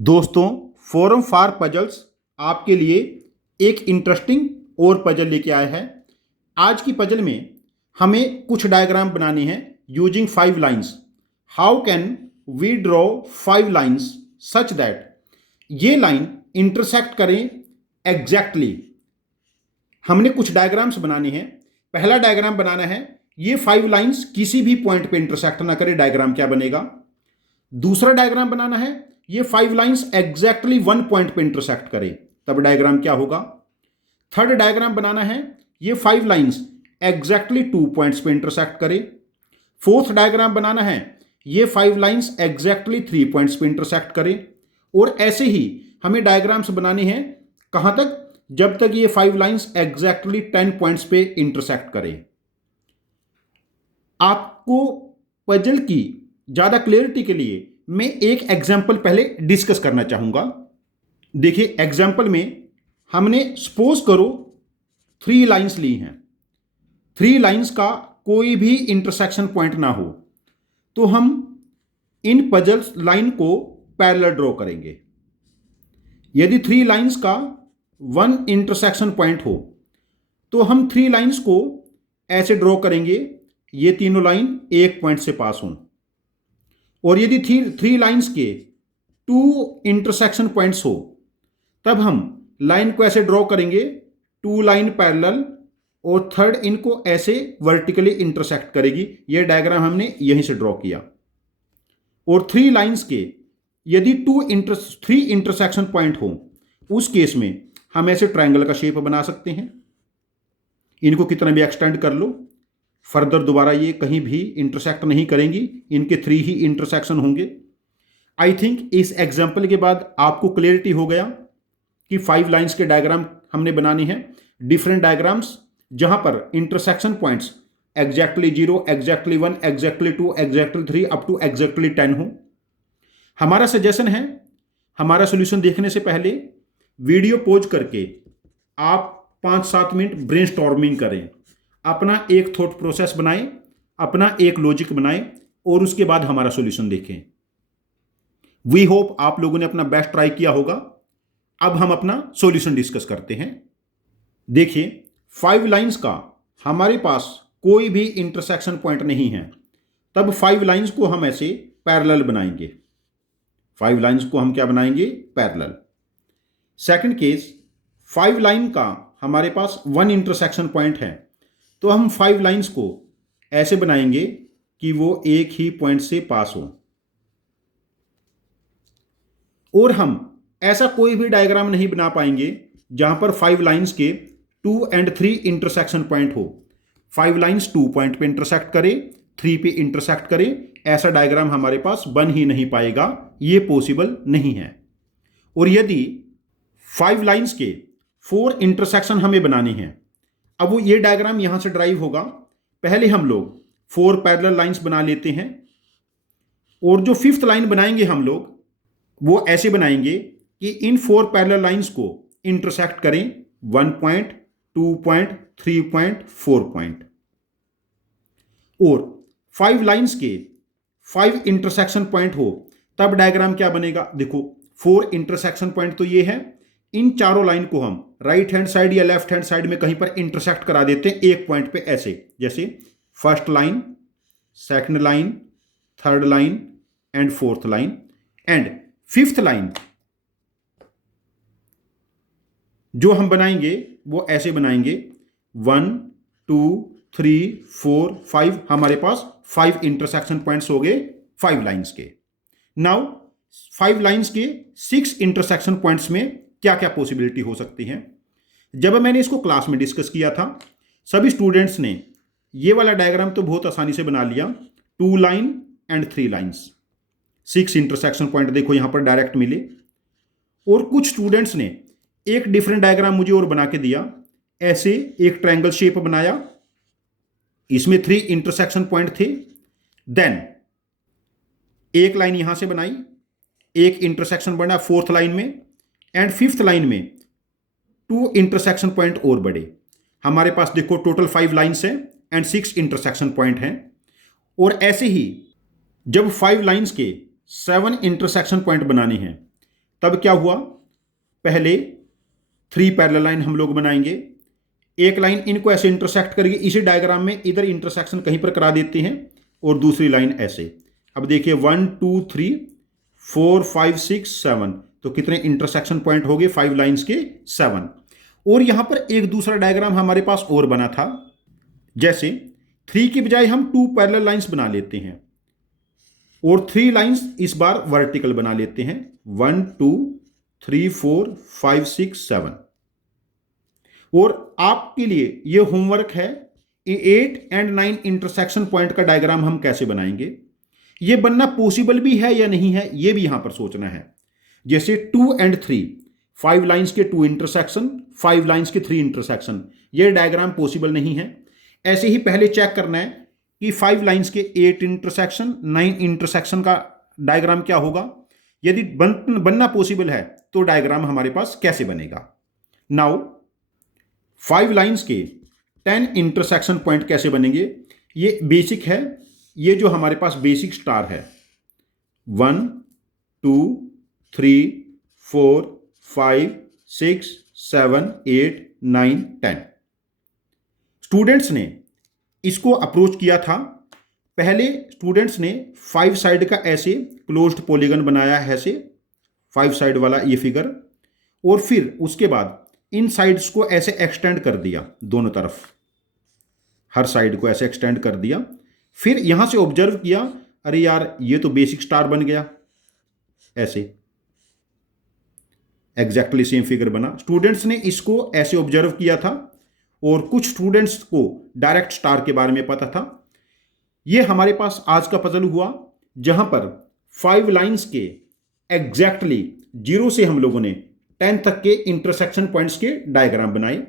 दोस्तों, forum for puzzles आपके लिए एक इंटरेस्टिंग और पजल लेके आया है। आज की पजल में हमें कुछ डायग्राम बनाने हैं using 5 lines. How can we draw 5 lines such that ये लाइन इंटरसेक्ट करें एग्जैक्टली। हमने कुछ डायग्राम्स बनाने हैं। पहला डायग्राम बनाना है, ये 5 लाइंस किसी भी पॉइंट पे इंटरसेक्ट ना करे, डायग्राम क्या बनेगा। दूसरा डायग्राम बनाना है, ये 5 लाइंस एग्जैक्टली 1 पॉइंट पे इंटरसेक्ट करे, तब डायग्राम क्या होगा। थर्ड डायग्राम बनाना है, ये 5 लाइंस एग्जैक्टली 2 पॉइंट्स पे इंटरसेक्ट करे। फोर्थ डायग्राम बनाना है, ये 5 लाइंस एग्जैक्टली 3 पॉइंट्स पे इंटरसेक्ट करे। और ऐसे ही हमें डायग्राम्स बनाने हैं, कहां तक, जब तक ये 5 लाइंस एग्जैक्टली 10 पॉइंट्स पे इंटरसेक्ट करे। आपको पजल की ज्यादा क्लियरिटी के लिए मैं एक एग्जाम्पल पहले डिस्कस करना चाहूंगा। देखिए, एग्जाम्पल में हमने सपोज करो 3 लाइंस ली हैं। 3 लाइंस का कोई भी इंटरसेक्शन पॉइंट ना हो, तो हम इन पजल्स लाइन को पैरेलल ड्रॉ करेंगे। यदि 3 लाइंस का 1 इंटरसेक्शन पॉइंट हो, तो हम 3 लाइंस को ऐसे ड्रॉ करेंगे, ये तीनों लाइन एक पॉइंट से पास हों। और यदि 3 लाइंस के 2 इंटरसेक्शन पॉइंट्स हो, तब हम लाइन को ऐसे ड्रॉ करेंगे, 2 लाइन पैरेलल, और थर्ड इनको ऐसे वर्टिकली इंटरसेक्ट करेगी। यह डायग्राम हमने यहीं से ड्रॉ किया। और 3 लाइंस के यदि 3 इंटरसेक्शन पॉइंट हो, उस केस में हम ऐसे ट्रायंगल का शेप बना सकते हैं। इनको कितना भी एक्सटेंड कर लो, फर्दर दोबारा ये कहीं भी इंटरसेक्ट नहीं करेंगी, इनके 3 ही इंटरसेक्शन होंगे। आई थिंक इस एग्जाम्पल के बाद आपको क्लियरिटी हो गया कि 5 लाइंस के डायग्राम हमने बनाने हैं, डिफरेंट डायग्राम्स, जहां पर intersection points exactly 0, exactly 1, exactly 2, exactly 3 up to exactly 10 हो। हमारा सजेशन है, हमारा सोल्यूशन देखने से पहले वीडियो पॉज करके आप 5-7 मिनट ब्रेनस्टॉर्मिंग करें, अपना एक थॉट प्रोसेस बनाएं, अपना एक लॉजिक बनाएं, और उसके बाद हमारा सॉल्यूशन देखें। वी होप आप लोगों ने अपना बेस्ट ट्राई किया होगा। अब हम अपना सॉल्यूशन डिस्कस करते हैं। देखिए, 5 लाइंस का हमारे पास कोई भी इंटरसेक्शन पॉइंट नहीं है, तब 5 लाइंस को हम ऐसे पैरेलल बनाएंगे। 5 लाइंस को हम क्या बनाएंगे, पैरेलल। सेकंड केस, 5 लाइन का हमारे पास 1 इंटरसेक्शन पॉइंट है, तो हम 5 लाइंस को ऐसे बनाएंगे कि वो एक ही पॉइंट से पास हो। और हम ऐसा कोई भी डायग्राम नहीं बना पाएंगे जहां पर 5 लाइंस के 2 और 3 इंटरसेक्शन पॉइंट हो। 5 लाइंस 2 पॉइंट पे इंटरसेक्ट करे, 3 पे इंटरसेक्ट करे, ऐसा डायग्राम हमारे पास बन ही नहीं पाएगा, ये पॉसिबल नहीं है। और यदि 5 लाइंस के 4 इंटरसेक्शन हमें बनाने हैं, अब वो ये डायग्राम यहां से ड्राइव होगा। पहले हम लोग 4 पैरेलल लाइंस बना लेते हैं, और जो 5th लाइन बनाएंगे हम लोग, वो ऐसे बनाएंगे कि इन 4 पैरेलल लाइंस को इंटरसेक्ट करें 1 पॉइंट, 2 पॉइंट, 3 पॉइंट, 4 पॉइंट। और 5 लाइंस के 5 इंटरसेक्शन पॉइंट हो, तब डायग्राम क्या बनेगा। देखो, 4 इंटरसेक्शन पॉइंट तो ये है, इन चारों लाइन को हम राइट हैंड साइड या लेफ्ट हैंड साइड में कहीं पर इंटरसेक्ट करा देते हैं एक पॉइंट पे, ऐसे जैसे first line, second line, third line and fourth line, and 5th line जो हम बनाएंगे वो ऐसे बनाएंगे 1, 2, 3, 4, 5। हमारे पास 5 इंटरसेक्शन पॉइंट्स हो गए 5 लाइंस के। नाउ 5 लाइंस के 6 इंटरसेक्शन पॉइंट्स में क्या क्या पॉसिबिलिटी हो सकती है। जब मैंने इसको क्लास में डिस्कस किया था, सभी स्टूडेंट्स ने ये वाला डायग्राम तो बहुत आसानी से बना लिया, 2 line and 3 lines, 6 intersection point देखो यहां पर डायरेक्ट मिले। और कुछ स्टूडेंट्स ने एक डिफरेंट डायग्राम मुझे और बना के दिया, ऐसे एक ट्रायंगल शेप बनाया, इसमें 3 इंटरसेक्शन पॉइंट थे। देन एक लाइन यहां से बनाई, एक इंटरसेक्शन बना 4th लाइन में, एंड 5th लाइन में 2 इंटरसेक्शन पॉइंट और बढ़े। हमारे पास देखो टोटल 5 लाइंस हैं एंड 6 इंटरसेक्शन पॉइंट हैं। और ऐसे ही जब 5 लाइंस के 7 इंटरसेक्शन पॉइंट बनाने हैं, तब क्या हुआ, पहले 3 पैरेलल लाइन हम लोग बनाएंगे, एक लाइन इनको ऐसे इंटरसेक्ट करेगी, इसी डायग्राम में इधर इंटरसेक्शन कहीं पर करा देते हैं, और दूसरी लाइन ऐसे। अब देखिए 1 2 3 4 5 6 7, तो कितने इंटरसेक्शन पॉइंट हो गए 5 लाइंस के 7। और यहां पर एक दूसरा डायग्राम हमारे पास और बना था, जैसे 3 की बजाय हम 2 पैरेलल लाइंस बना लेते हैं और 3 लाइंस इस बार वर्टिकल बना लेते हैं, 1 2 3 4 5 6 7। और आपके लिए यह होमवर्क है, 8 और 9 इंटरसेक्शन पॉइंट का डायग्राम हम कैसे बनाएंगे। यह बनना पॉसिबल भी है या नहीं है, यह भी यहां पर सोचना है। जैसे 2 और 3, 5 लाइंस के 2 इंटरसेक्शन, 5 लाइंस के 3 इंटरसेक्शन, यह डायग्राम पॉसिबल नहीं है। ऐसे ही पहले चेक करना है कि 5 लाइंस के 8 इंटरसेक्शन, 9 इंटरसेक्शन का डायग्राम क्या होगा। यदि बनना पॉसिबल है तो डायग्राम हमारे पास कैसे बनेगा। नाउ 5 लाइंस के 10 इंटरसेक्शन पॉइंट कैसे बनेंगे, ये बेसिक है। ये जो हमारे पास बेसिक स्टार है, 1 2 3 4 5 6 7 8 9 10। स्टूडेंट्स ने इसको अप्रोच किया था। पहले स्टूडेंट्स ने 5 साइड का ऐसे क्लोज्ड पॉलीगन बनाया है, ऐसे 5 साइड वाला ये फिगर, और फिर उसके बाद इन साइड्स को ऐसे एक्सटेंड कर दिया, दोनों तरफ हर साइड को ऐसे एक्सटेंड कर दिया। फिर यहां से ऑब्जर्व किया, अरे यार ये तो बेसिक स्टार बन गया, ऐसे एग्जैक्टली सेम फिगर बना। स्टूडेंट्स ने इसको ऐसे ऑब्जर्व किया था और कुछ स्टूडेंट्स को डायरेक्ट स्टार के बारे में पता था। ये हमारे पास आज का पजल हुआ, जहां पर 5 लाइंस के एग्जैक्टली 0 से हम लोगों ने 10 तक के इंटरसेक्शन पॉइंट्स के डायग्राम बनाए।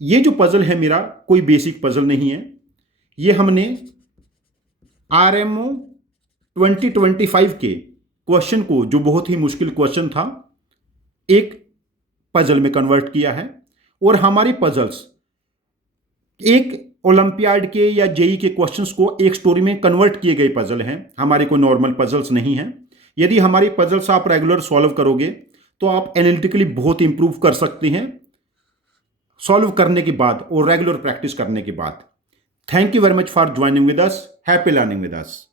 ये जो पजल है मेरा कोई बेसिक पजल नहीं है, ये हमने RMO 2025 के क्वेश्चन को, जो बहुत ही मुश्किल क्वेश्चन था, एक पजल में कन्वर्ट किया है। और हमारे पजल्स एक ओलंपियाड के या जेई के क्वेश्चंस को एक स्टोरी में कन्वर्ट किए गए पजल हैं, हमारे कोई नॉर्मल पजल्स नहीं हैं। यदि हमारी पजल्स आप रेगुलर सॉल्व करोगे तो आप एनालिटिकली बहुत इंप्रूव कर सकते हैं, सॉल्व करने के बाद और रेगुलर प्रैक्टिस करने के बाद। Thank you very much for joining with us. Happy learning with us.